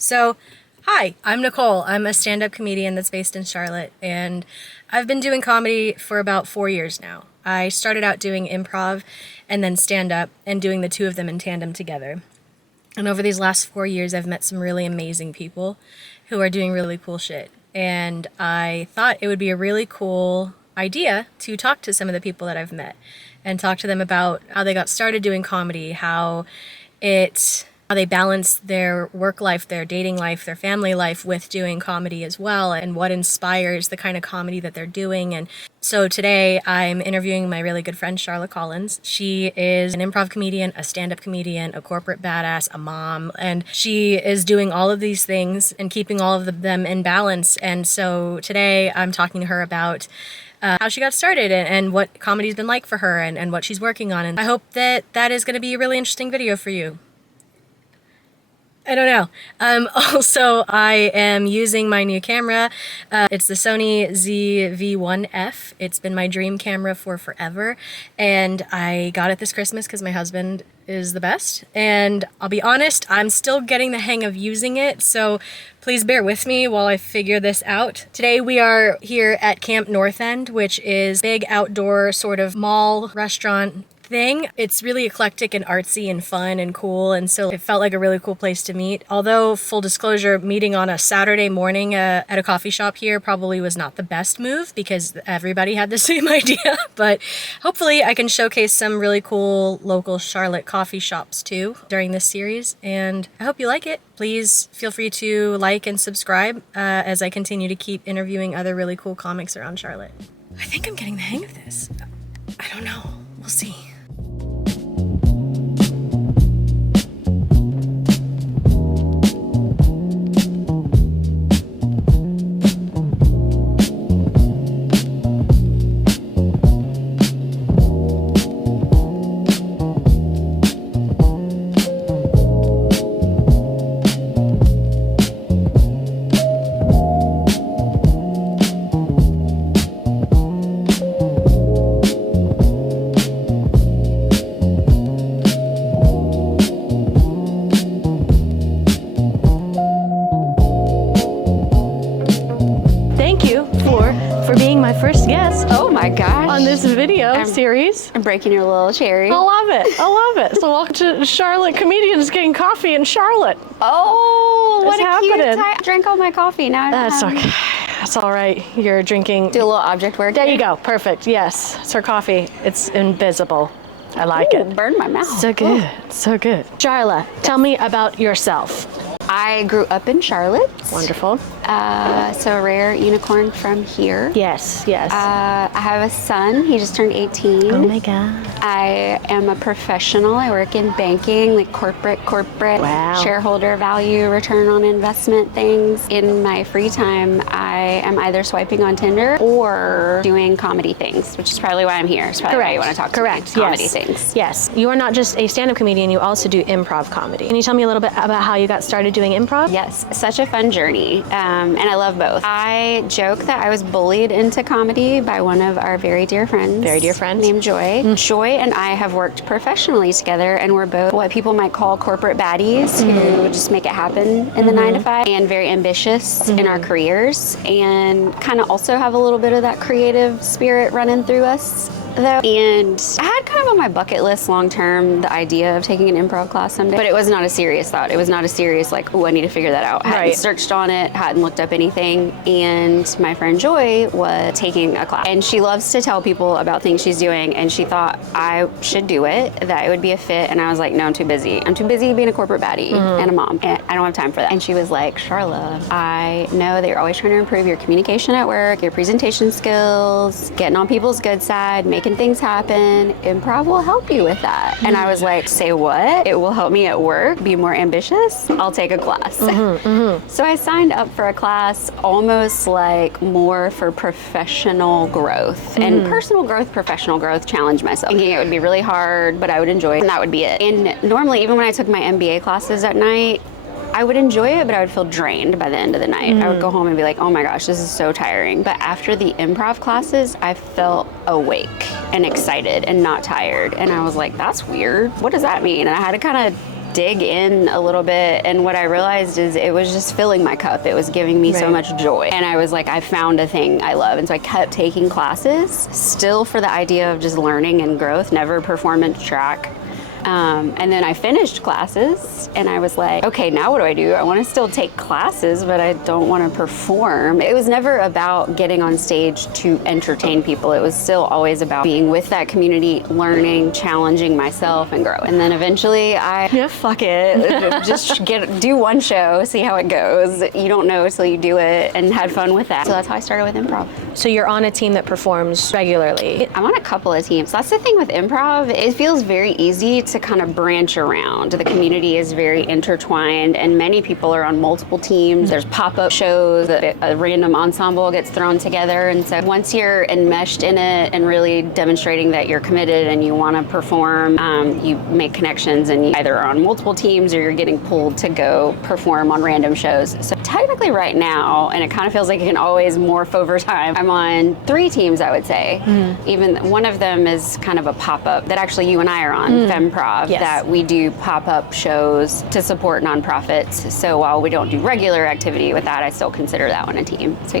So, hi, I'm Nicole. I'm a stand-up comedian that's based in Charlotte, and I've been doing comedy for about 4 years now. I started out doing improv and then stand-up and doing the two of them in tandem together. And over these last 4 years, I've met some really amazing people who are doing really cool shit. And I thought it would be a really cool idea to talk to some of the people that I've met and talk to them about how they got started doing comedy, how they balance their work life, their dating life, their family life with doing comedy as well, and what inspires the kind of comedy that they're doing. And so today I'm interviewing my really good friend, Sharla Collins. She is an improv comedian, a stand-up comedian, a corporate badass, a mom, and she is doing all of these things and keeping all of them in balance. And so today I'm talking to her about how she got started and what comedy's been like for her and what she's working on. And I hope that that is going to be a really interesting video for you. I don't know. Also, I am using my new camera. It's the Sony ZV-1F. It's been my dream camera for forever, and I got it this Christmas because my husband is the best. And I'll be honest, I'm still getting the hang of using it, so please bear with me while I figure this out. Today we are here at Camp North End, which is a big outdoor sort of mall restaurant thing. It's really eclectic and artsy and fun and cool, and so it felt like a really cool place to meet. Although, full disclosure, meeting on a Saturday morning at a coffee shop here probably was not the best move because everybody had the same idea, but hopefully I can showcase some really cool local Charlotte coffee shops too during this series, and I hope you like it. Please feel free to like and subscribe as I continue to keep interviewing other really cool comics around Charlotte. I think I'm getting the hang of this. I don't know. We'll see. For being my first guest. Oh my gosh. On this video series. I'm breaking your little cherry. I love it. I love it. So welcome to Charlotte Comedians Getting Coffee in Charlotte. Oh, what It's a cute happening. time. I drank all my coffee. Now That's okay. That's all right. You're drinking. Do a little object work. There you go. Perfect. Yes. It's her coffee. It's invisible. I like it. Burned my mouth. So good. So good. Charla, tell me about yourself. I grew up in Charlotte. Wonderful. So a rare unicorn from here. Yes, yes. I have a son. He just turned 18. Oh my God. I am a professional. I work in banking, like corporate Wow. shareholder value, return on investment things. In my free time, I am either swiping on Tinder or doing comedy things, which is probably why I'm here. It's probably why you want to talk to me. Comedy things. Yes. You are not just a stand-up comedian, you also do improv comedy. Can you tell me a little bit about how you got started doing improv? Yes, such a fun journey, and I love both. I joke that I was bullied into comedy by one of our very dear friends. Very dear friend. Named Joy. Joy and I have worked professionally together, and we're both what people might call corporate baddies who just make it happen in the 9 to 5, and very ambitious in our careers, and kind of also have a little bit of that creative spirit running through us. And I had kind of on my bucket list long term the idea of taking an improv class someday, but it was not a serious thought. It was not a serious like, oh, I need to figure that out. I hadn't searched on it, hadn't looked up anything. And my friend Joy was taking a class, and she loves to tell people about things she's doing, and she thought I should do it, that it would be a fit. And I was like, no, I'm too busy. I'm too busy being a corporate baddie and a mom, and I don't have time for that. And she was like, Sharla, I know that you're always trying to improve your communication at work, your presentation skills, getting on people's good side, making things happen. Improv will help you with that. And I was like, say what? It will help me at work be more ambitious? I'll take a class. So I signed up for a class almost like more for professional growth and personal growth, professional growth, challenge myself. Thinking it would be really hard, but I would enjoy it, and that would be it. And normally, even when I took my MBA classes at night, I would enjoy it, but I would feel drained by the end of the night. I would go home and be like, oh my gosh, this is so tiring. But after the improv classes, I felt awake and excited and not tired. And I was like, that's weird. What does that mean? And I had to kind of dig in a little bit. And what I realized is it was just filling my cup. It was giving me so much joy. And I was like, I found a thing I love. And so I kept taking classes, still for the idea of just learning and growth, never performance track. And then I finished classes and I was like, okay, now what do? I want to still take classes, but I don't want to perform. It was never about getting on stage to entertain people. It was still always about being with that community, learning, challenging myself and grow. And then eventually fuck it, just do one show, see how it goes. You don't know till you do it, and had fun with that. So that's how I started with improv. So you're on a team that performs regularly. I'm on a couple of teams. That's the thing with improv. It feels very easy to kind of branch around. The community is very intertwined and many people are on multiple teams. There's pop-up shows, a random ensemble gets thrown together. And so once you're enmeshed in it and really demonstrating that you're committed and you want to perform, you make connections and you either are on multiple teams or you're getting pulled to go perform on random shows. So technically right now, and it kind of feels like it can always morph over time, I'm on 3 teams, I would say. Even one of them is kind of a pop-up that actually you and I are on, Femmeprov. That we do pop-up shows to support nonprofits. So while we don't do regular activity with that, I still consider that one a team. So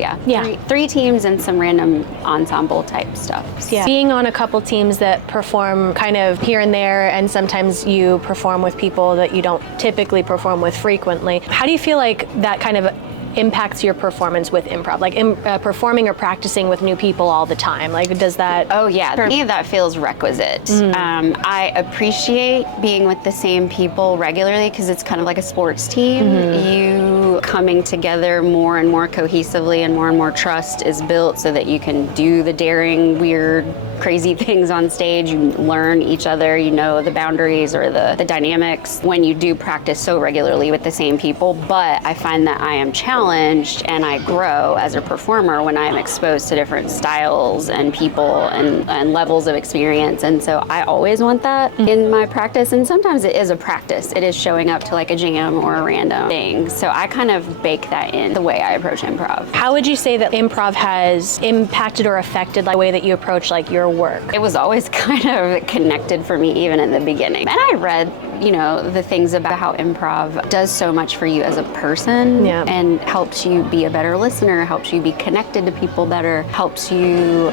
three teams and some random ensemble type stuff. Yeah. Being on a couple teams that perform kind of here and there, and sometimes you perform with people that you don't typically perform with frequently. How do you feel like that kind of impacts your performance with improv? Like performing or practicing with new people all the time? Like, does that? Oh yeah, for me that feels requisite. I appreciate being with the same people regularly because it's kind of like a sports team. You coming together more and more cohesively and more trust is built so that you can do the daring, weird, crazy things on stage. You learn each other, you know the boundaries or the dynamics when you do practice so regularly with the same people. But I find that I am challenged and I grow as a performer when I am exposed to different styles and people and levels of experience. And so I always want that in my practice. And sometimes it is a practice. It is showing up to like a jam or a random thing. So I kind of bake that in the way I approach improv. How would you say that improv has impacted or affected the way that you approach like your work? It was always kind of connected for me even in the beginning. And I read, the things about how improv does so much for you as a person and helps you be a better listener, helps you be connected to people better, helps you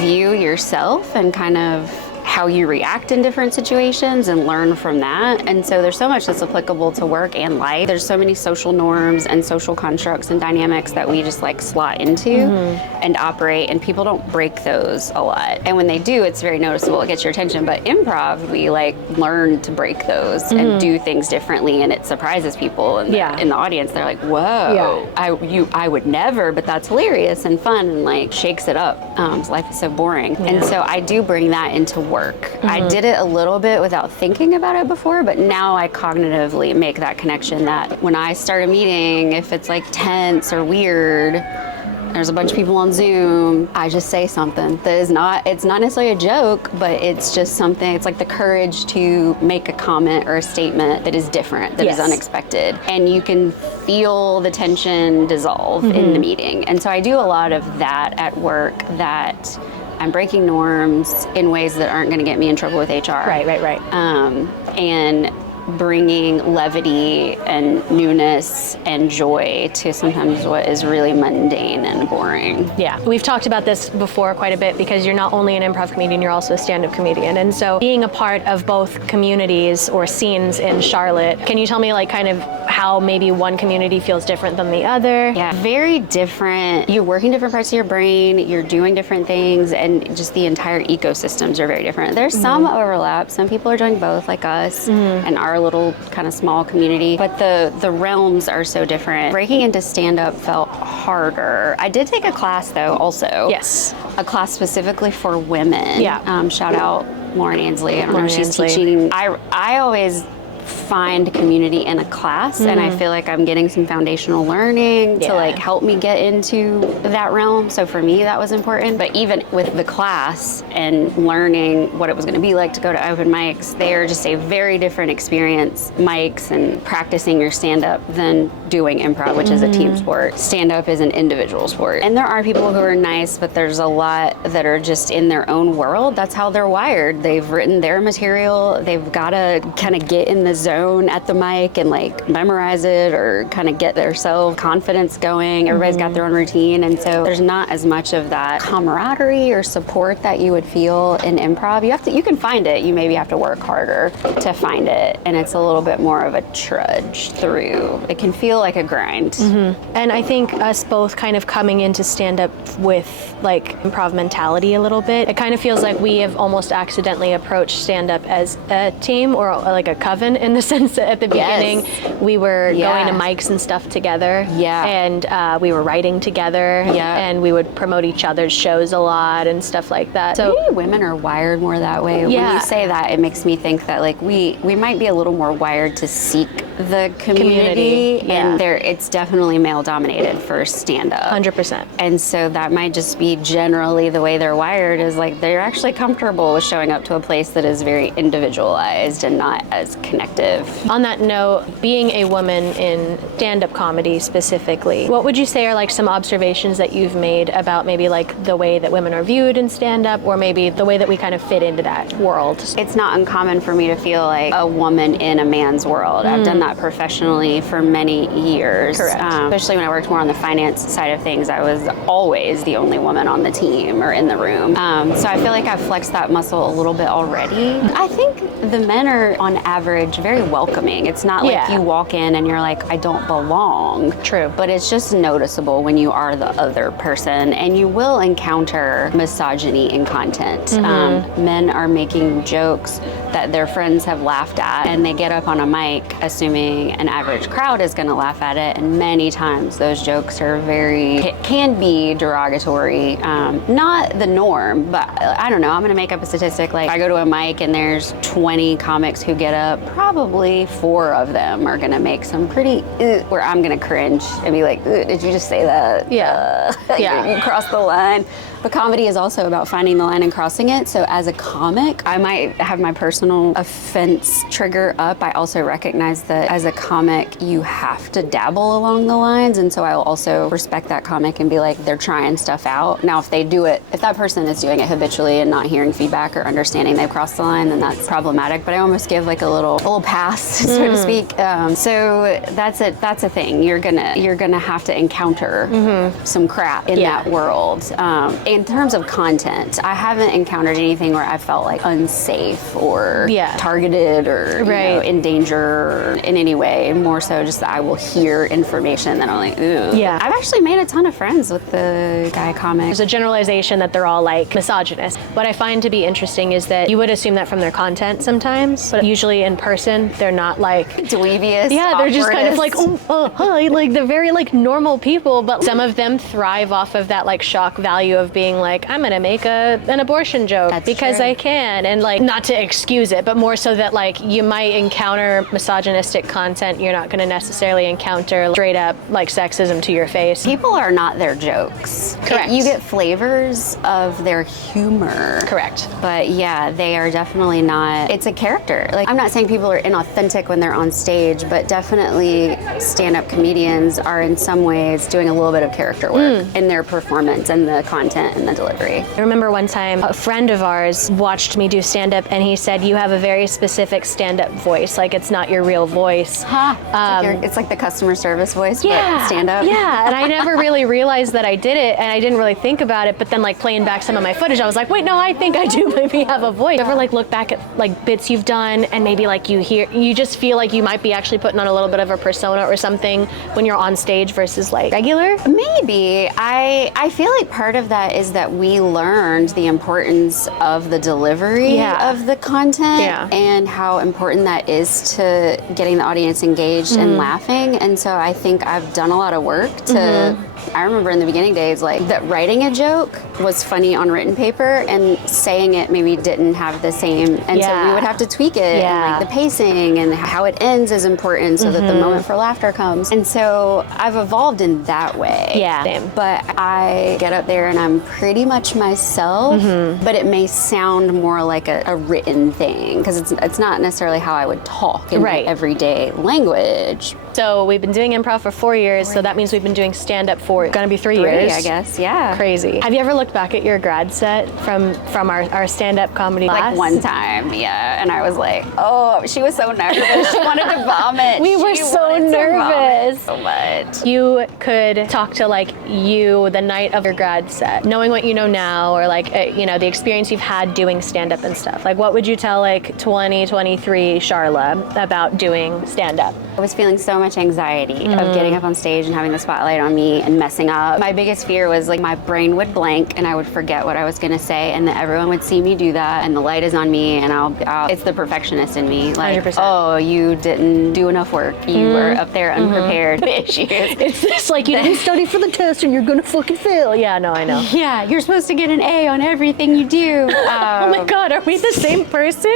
view yourself and kind of how you react in different situations and learn from that. And so there's so much that's applicable to work and life. There's so many social norms and social constructs and dynamics that we just like slot into and operate, and people don't break those a lot. And when they do, it's very noticeable, it gets your attention. But improv, we like learn to break those and do things differently, and it surprises people in the audience. They're like, whoa, I would never, but that's hilarious and fun and like shakes it up. Life is so boring. And so I do bring that into work. I did it a little bit without thinking about it before, but now I cognitively make that connection that when I start a meeting, if it's like tense or weird, there's a bunch of people on Zoom, I just say something that is it's not necessarily a joke, but it's just something, it's like the courage to make a comment or a statement that is different, that is unexpected. And you can feel the tension dissolve in the meeting. And so I do a lot of that at work, that I'm breaking norms in ways that aren't going to get me in trouble with HR. Right. And bringing levity and newness and joy to sometimes what is really mundane and boring. Yeah, we've talked about this before quite a bit because you're not only an improv comedian, you're also a stand-up comedian. And so being a part of both communities or scenes in Charlotte, can you tell me like kind of how maybe one community feels different than the other? Yeah, very different. You're working different parts of your brain, you're doing different things, and just the entire ecosystems are very different. There's some overlap. Some people are doing both like us and our little kind of small community, but the realms are so different. Breaking into stand-up felt harder. I did take a class though also. Yes. A class specifically for women. Yeah. Shout out Lauren Ansley. I don't know if she's teaching. I always find community in a class, and I feel like I'm getting some foundational learning to like help me get into that realm. So for me, that was important. But even with the class and learning what it was going to be like to go to open mics, they are just a very different experience, mics and practicing your stand-up, than doing improv, which is a team sport. Stand-up is an individual sport. And there are people who are nice, but there's a lot that are just in their own world. That's how they're wired. They've written their material. They've got to kind of get in the zone at the mic and like memorize it or kind of get their self-confidence going. Everybody's got their own routine. And so there's not as much of that camaraderie or support that you would feel in improv. You can find it. You maybe have to work harder to find it. And it's a little bit more of a trudge through. It can feel like a grind. And I think us both kind of coming into stand-up with like improv mentality a little bit, it kind of feels like we have almost accidentally approached stand-up as a team or like a coven, in the sense that at the beginning we were going to mics and stuff together, and we were writing together, and we would promote each other's shows a lot and stuff like that. So maybe women are wired more that way. When you say that, it makes me think that like we might be a little more wired to seek the community. And it's definitely male dominated for stand-up. 100%. And so that might just be generally the way they're wired, is like they're actually comfortable with showing up to a place that is very individualized and not as connective. On that note, being a woman in stand-up comedy specifically, what would you say are like some observations that you've made about maybe like the way that women are viewed in stand-up, or maybe the way that we kind of fit into that world? It's not uncommon for me to feel like a woman in a man's world. I've done that professionally for many years. Correct. Especially when I worked more on the finance side of things, I was always the only woman on the team or in the room. So I feel like I've flexed that muscle a little bit already. I think the men are on average very welcoming. It's not like you walk in and you're like, I don't belong. True. But it's just noticeable when you are the other person, and you will encounter misogyny in content. Men are making jokes that their friends have laughed at, and they get up on a mic assuming an average crowd is going to laugh at it, and many times those jokes are can be derogatory. Not the norm, but I don't know, I'm going to make up a statistic. Like, if I go to a mic and there's 20 comics who get up, probably 4 of them are going to make some pretty where I'm going to cringe and be like, did you just say that? You crossed the line. But comedy is also about finding the line and crossing it. So as a comic, I might have my personal offense trigger up. I also recognize that as a comic, you have to dabble along the lines. And so I will also respect that comic and be like, they're trying stuff out. Now, if that person is doing it habitually and not hearing feedback or understanding they've crossed the line, then that's problematic. But I almost give like a little pass, so to speak. So that's a thing. You're gonna have to encounter some crap in that world. In terms of content, I haven't encountered anything where I felt like unsafe or targeted or you know, in danger in any way. More so just that I will hear information that I'm like, ooh. I've actually made a ton of friends with the guy comics. There's a generalization that they're all like misogynist. What I find to be interesting is that you would assume that from their content sometimes, but usually in person, they're not like dweebious. They're just kind of like, hi, like they're very like normal people, but some of them thrive off of that like shock value of being like, I'm gonna make an abortion joke because I can, and like not to excuse it, but more so that like you might encounter misogynistic content, you're not gonna necessarily encounter straight up like sexism to your face. People are not their jokes. Correct. You get flavors of their humor. Correct. But yeah, they are definitely not, it's a character. Like, I'm not saying people are inauthentic when they're on stage, but definitely stand-up comedians are in some ways doing a little bit of character work in their performance and the content and the delivery. I remember one time a friend of ours watched me do stand-up, and he said, you have a very specific stand-up voice, like it's not your real voice. It's like the customer service voice, but stand-up. Yeah, and I never really realized that I did it, and I didn't really think about it, but then like playing back some of my footage, I was like, wait, no, I think I do maybe have a voice. You ever like look back at like bits you've done, and maybe like you just feel like you might be actually putting on a little bit of a persona or something when you're on stage versus like regular? Maybe. I feel like part of that is that we learned the importance of the delivery of the content. content and how important that is to getting the audience engaged and laughing. And so I think I've done a lot of work to, I remember in the beginning days, like that writing a joke was funny on written paper and saying it maybe didn't have the same. And so we would have to tweak it and like the pacing and how it ends is important so that the moment for laughter comes. And so I've evolved in that way. Yeah. Same. But I get up there and I'm pretty much myself, but it may sound more like a written thing because it's not necessarily how I would talk in my everyday language. So we've been doing improv for 4 years, so that means we've been doing stand-up for gonna be 3 years. I guess, yeah. Crazy. Have you ever looked back at your grad set from our stand-up comedy class? Like one time, yeah, and I was like, oh, she was so nervous. She wanted to vomit. We were so nervous. So much. You could talk to like you the night of your grad set, knowing what you know now, or like, the experience you've had doing stand-up and stuff. Like what would you tell like 2023 Sharla about doing stand-up? I was feeling so much anxiety of getting up on stage and having the spotlight on me and messing up. My biggest fear was like my brain would blank and I would forget what I was gonna say and that everyone would see me do that and the light is on me and it's the perfectionist in me. Like, 100%. Oh, you didn't do enough work. You were up there unprepared. Issues. It's just like you didn't study for the test and you're gonna fucking fail. Yeah, no, I know. Yeah, you're supposed to get an A on everything you do. Oh my God, are we the same person?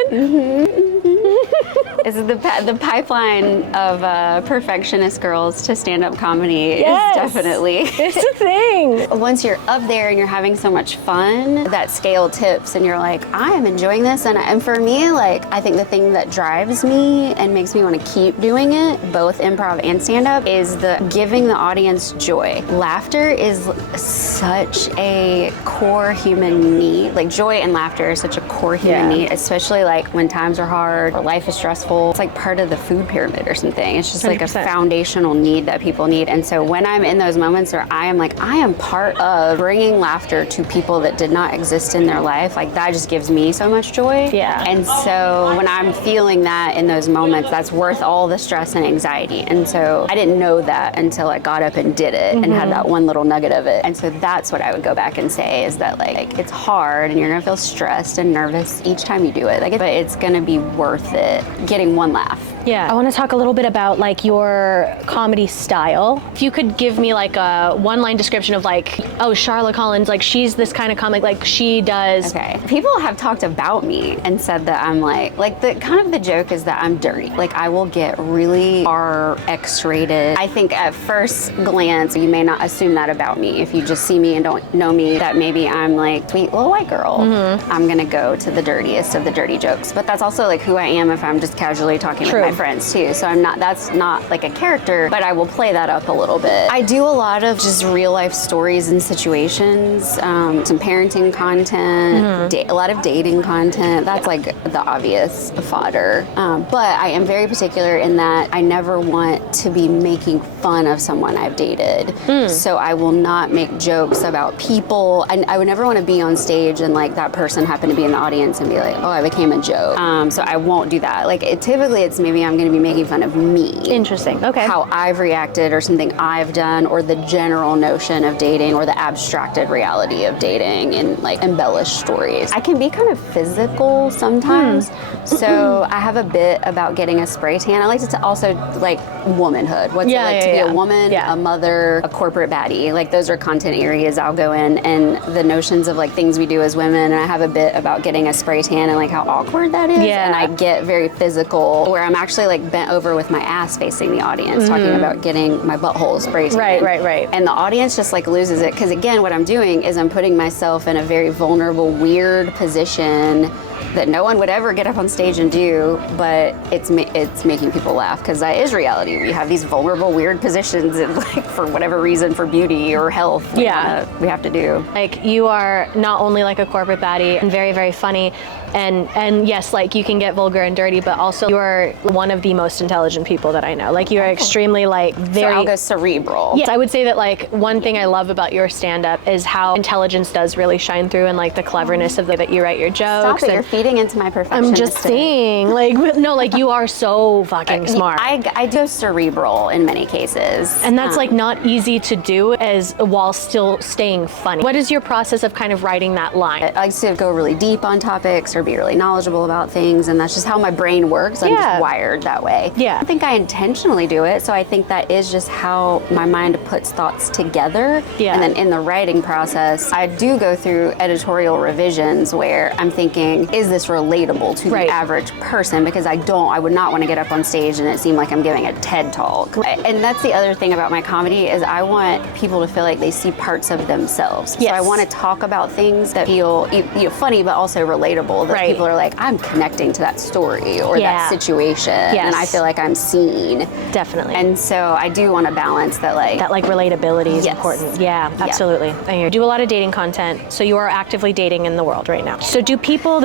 Is the pipeline of perfectionist girls to stand-up comedy is definitely it's a thing. Once you're up there and you're having so much fun, that scale tips and you're like, I am enjoying this. And for me, like, I think the thing that drives me and makes me want to keep doing it, both improv and stand-up, is the giving the audience joy. Laughter is such a core human need. Like joy and laughter is such a core human need, especially like when times are hard or life is stressful. It's like part of the food pyramid or something. It's just 100%. Like a foundational need that people need. And so when I'm in those moments where I am like, I am part of bringing laughter to people that did not exist in their life, like that just gives me so much joy. Yeah. And so when I'm feeling that in those moments, that's worth all the stress and anxiety. And so I didn't know that until I got up and did it and had that one little nugget of it. And so that's what I would go back and say is that like it's hard and you're gonna feel stressed and nervous each time you do it. Like, but it's gonna be worth it getting one laugh. Yeah. I want to talk a little bit about like your comedy style. If you could give me like a one-line description of like, oh, Sharla Collins, like she's this kind of comic, like she does. Okay. People have talked about me and said that I'm like the kind of the joke is that I'm dirty. Like I will get really X-rated. I think at first glance, you may not assume that about me. If you just see me and don't know me, that maybe I'm like sweet little white girl. I'm gonna go to the dirtiest of the dirty jokes. But that's also like who I am if I'm just casually talking with my friends too. So that's not like a character, but I will play that up a little bit. I do a lot of just real life stories and situations, some parenting content, a lot of dating content. That's like the obvious fodder. But I am very particular in that I never want to be making fun of someone I've dated. So I will not make jokes about people. I would never want to be on stage and like that person happened to be in the audience and be like, oh, I became a joke. So I won't do that. Like typically it's maybe I'm going to be making fun of me. Interesting. Okay. How I've reacted or something I've done or the general notion of dating or the abstracted reality of dating and like embellished stories. I can be kind of physical sometimes. So I have a bit about getting a spray tan. I like to also like womanhood. What's it like to be a woman, a mother, a corporate baddie? Like those are content areas I'll go in and the notions of like things we do as women. And I have a bit about getting a spray tan and like how awkward that is. And I get very physical where I'm actually like bent over with my ass facing the audience talking about getting my butthole spray tan. Right. And the audience just like loses it because again, what I'm doing is I'm putting myself in a very vulnerable, weird position that no one would ever get up on stage and do, but it's making people laugh because that is reality. We have these vulnerable, weird positions and like for whatever reason, for beauty or health, we have to do. Like you are not only like a corporate baddie and very, very funny, and yes, like you can get vulgar and dirty, but also you are one of the most intelligent people that I know. Like you are extremely like very. So I'll go cerebral. Yes, I would say that like one thing I love about your stand-up is how intelligence does really shine through and like the cleverness of the way that you write your jokes. Stop it, you're feeding into my perfectionistic. I'm just saying, like, no, like you are so fucking smart. I do cerebral in many cases. And that's like not easy to do as while still staying funny. What is your process of kind of writing that line? I like to go really deep on topics or be really knowledgeable about things, and that's just how my brain works. I'm just wired that way. Yeah. I don't think I intentionally do it, so I think that is just how my mind puts thoughts together. Yeah. And then in the writing process, I do go through editorial revisions where I'm thinking, is this relatable to the average person? Because I would not want to get up on stage and it seem like I'm giving a TED Talk. And that's the other thing about my comedy is I want people to feel like they see parts of themselves. Yes. So I want to talk about things that feel funny but also relatable, that people are like, I'm connecting to that story or that situation, and I feel like I'm seen. Definitely. And so I do want to balance that, like relatability is important. Yeah, absolutely. And you do a lot of dating content, so you are actively dating in the world right now. So do people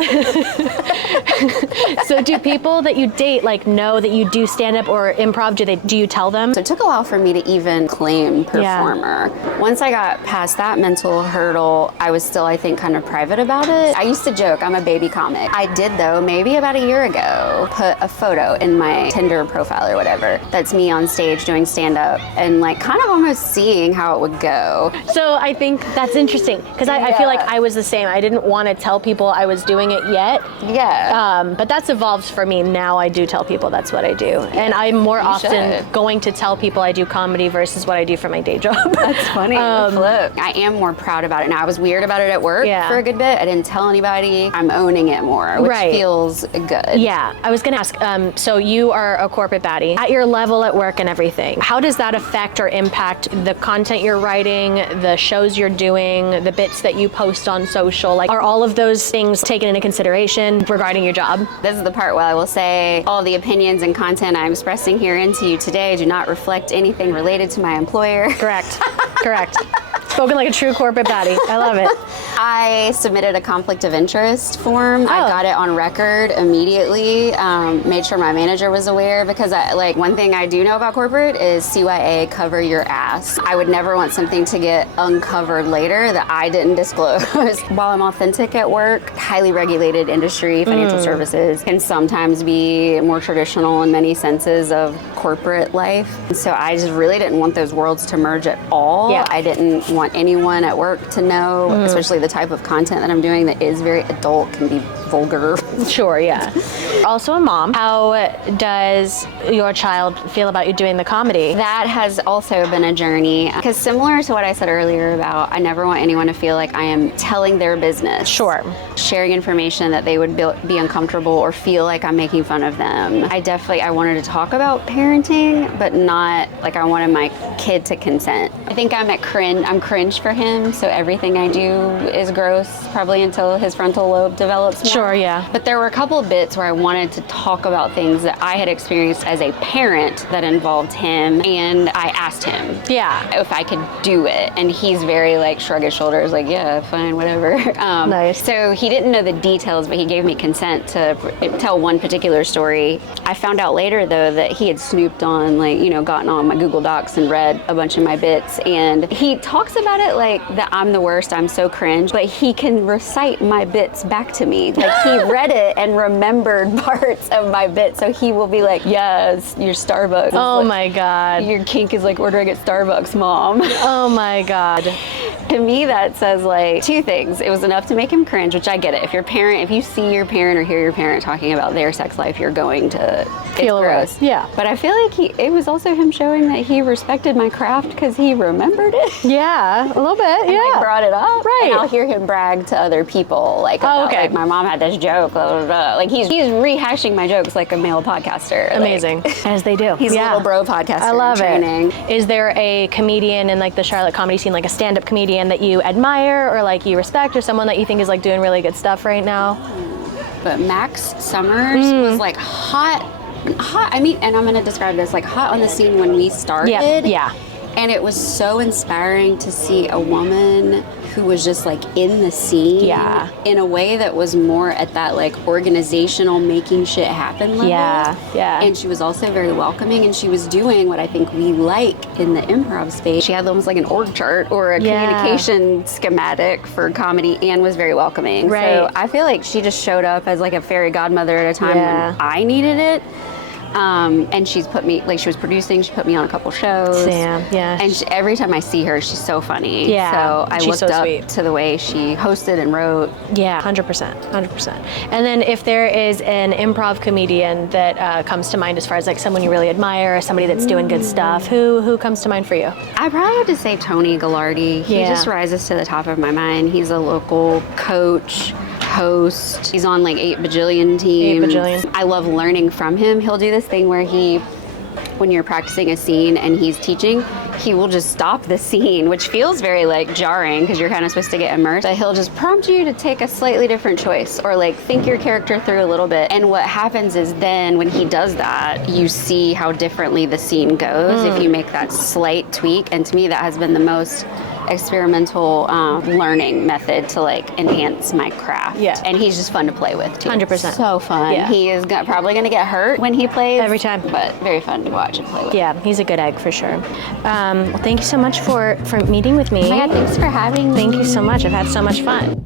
that you date like know that you do stand up or improv? Do you tell them? So it took a while for me to even claim performer. Once I got past that mental hurdle, I was still, I think, kind of private about it. I used to joke, I'm a baby comic. I did, though, maybe about a year ago, put a photo in my Tinder profile or whatever. That's me on stage doing stand-up and like kind of almost seeing how it would go. So I think that's interesting because I feel like I was the same. I didn't want to tell people I was doing it yet. Yeah. But that's evolved for me. Now I do tell people that's what I do. And I'm more often going to tell people I do comedy versus what I do for my day job. That's funny. Flip. I am more proud about it now. I was weird about it at work for a good bit. I didn't tell anybody. I'm owning it more, which feels good. Yeah. I was going to ask, so you are a corporate baddie. At your level at work and everything, how does that affect or impact the content you're writing, the shows you're doing, the bits that you post on social? Like, are all of those things taken into consideration regarding your job? This is the part where I will say all the opinions and content I'm expressing here into you today do not reflect anything related to my employer. Correct. Correct. Spoken like a true corporate baddie. I love it. I submitted a conflict of interest form. I got it on record immediately. Made sure my manager was aware because one thing I do know about corporate is CYA, cover your ass. I would never want something to get uncovered later that I didn't disclose. While I'm authentic at work, highly regulated industry, financial services can sometimes be more traditional in many senses of corporate life. So I just really didn't want those worlds to merge at all. Yeah. I didn't want anyone at work to know, especially the type of content that I'm doing that is very adult, can be vulgar. Sure, yeah. Also a mom. How does your child feel about you doing the comedy? That has also been a journey because similar to what I said earlier about I never want anyone to feel like I am telling their business. Sure. Sharing information that they would be uncomfortable or feel like I'm making fun of them. I wanted to talk about parenting, but not like I wanted my kid to consent. I think I'm cringe for him, so everything I do is gross, probably until his frontal lobe develops more. Sure, yeah. But there were a couple of bits where I wanted to talk about things that I had experienced as a parent that involved him, and I asked him if I could do it, and he's very shrug his shoulders, yeah, fine, whatever. Nice. So he didn't know the details, but he gave me consent to tell one particular story. I found out later, though, that he had snooped on, gotten on my Google Docs and read a bunch of my bits, and he talks about it that I'm the worst, I'm so cringe, but he can recite my bits back to me. He read it and remembered parts of my bit, so he will be like, yes, your Starbucks. Oh my God. Your kink is ordering at Starbucks, Mom. Oh my God. To me, that says two things. It was enough to make him cringe, which I get it. If you see your parent or hear your parent talking about their sex life, you're going to feel gross. Yeah. But I feel like it was also him showing that he respected my craft because he remembered it. Yeah, a little bit. And brought it up. Right. And I'll hear him brag to other people about, my mom had this joke, blah, blah, blah. He's rehashing my jokes like a male podcaster. Amazing. As they do. He's a little bro podcaster. I love training. it. Is there a comedian in the Charlotte comedy scene, a stand-up comedian that you admire or you respect, or someone that you think is doing really good stuff right now? But Max Summers was hot. I mean, and I'm going to describe this hot on the scene when we started. Yeah. And it was so inspiring to see a woman who was just like in the scene in a way that was more at that like organizational making shit happen level. Yeah. And she was also very welcoming, and she was doing what I think we like in the improv space. She had almost like an org chart or a communication schematic for comedy and was very welcoming. Right. So I feel like she just showed up as like a fairy godmother at a time when I needed it. And she's put me, like she was producing, she put me on a couple shows. Sam, yeah. And every time I see her, she's so funny. Yeah, So I she's looked so up sweet. to the way she hosted and wrote. Yeah, 100%. And then if there is an improv comedian that comes to mind as far as like someone you really admire, or somebody that's doing good stuff, who comes to mind for you? I probably have to say Tony Gallardi. He just rises to the top of my mind. He's a local coach, host. He's on like 8 bajillion teams. 8 bajillion. I love learning from him. He'll do this thing where when you're practicing a scene and he's teaching, he will just stop the scene, which feels very like jarring because you're kind of supposed to get immersed. But he'll just prompt you to take a slightly different choice or like think your character through a little bit. And what happens is then when he does that, you see how differently the scene goes if you make that slight tweak. And to me, that has been the most experimental learning method to like enhance my craft. Yeah. And he's just fun to play with too. 100%. So fun. Yeah. He is probably going to get hurt when he plays. Every time. But very fun to watch and play with. Yeah, he's a good egg for sure. Well, thank you so much for meeting with me. Oh my God, thanks for having me. Thank you so much. I've had so much fun.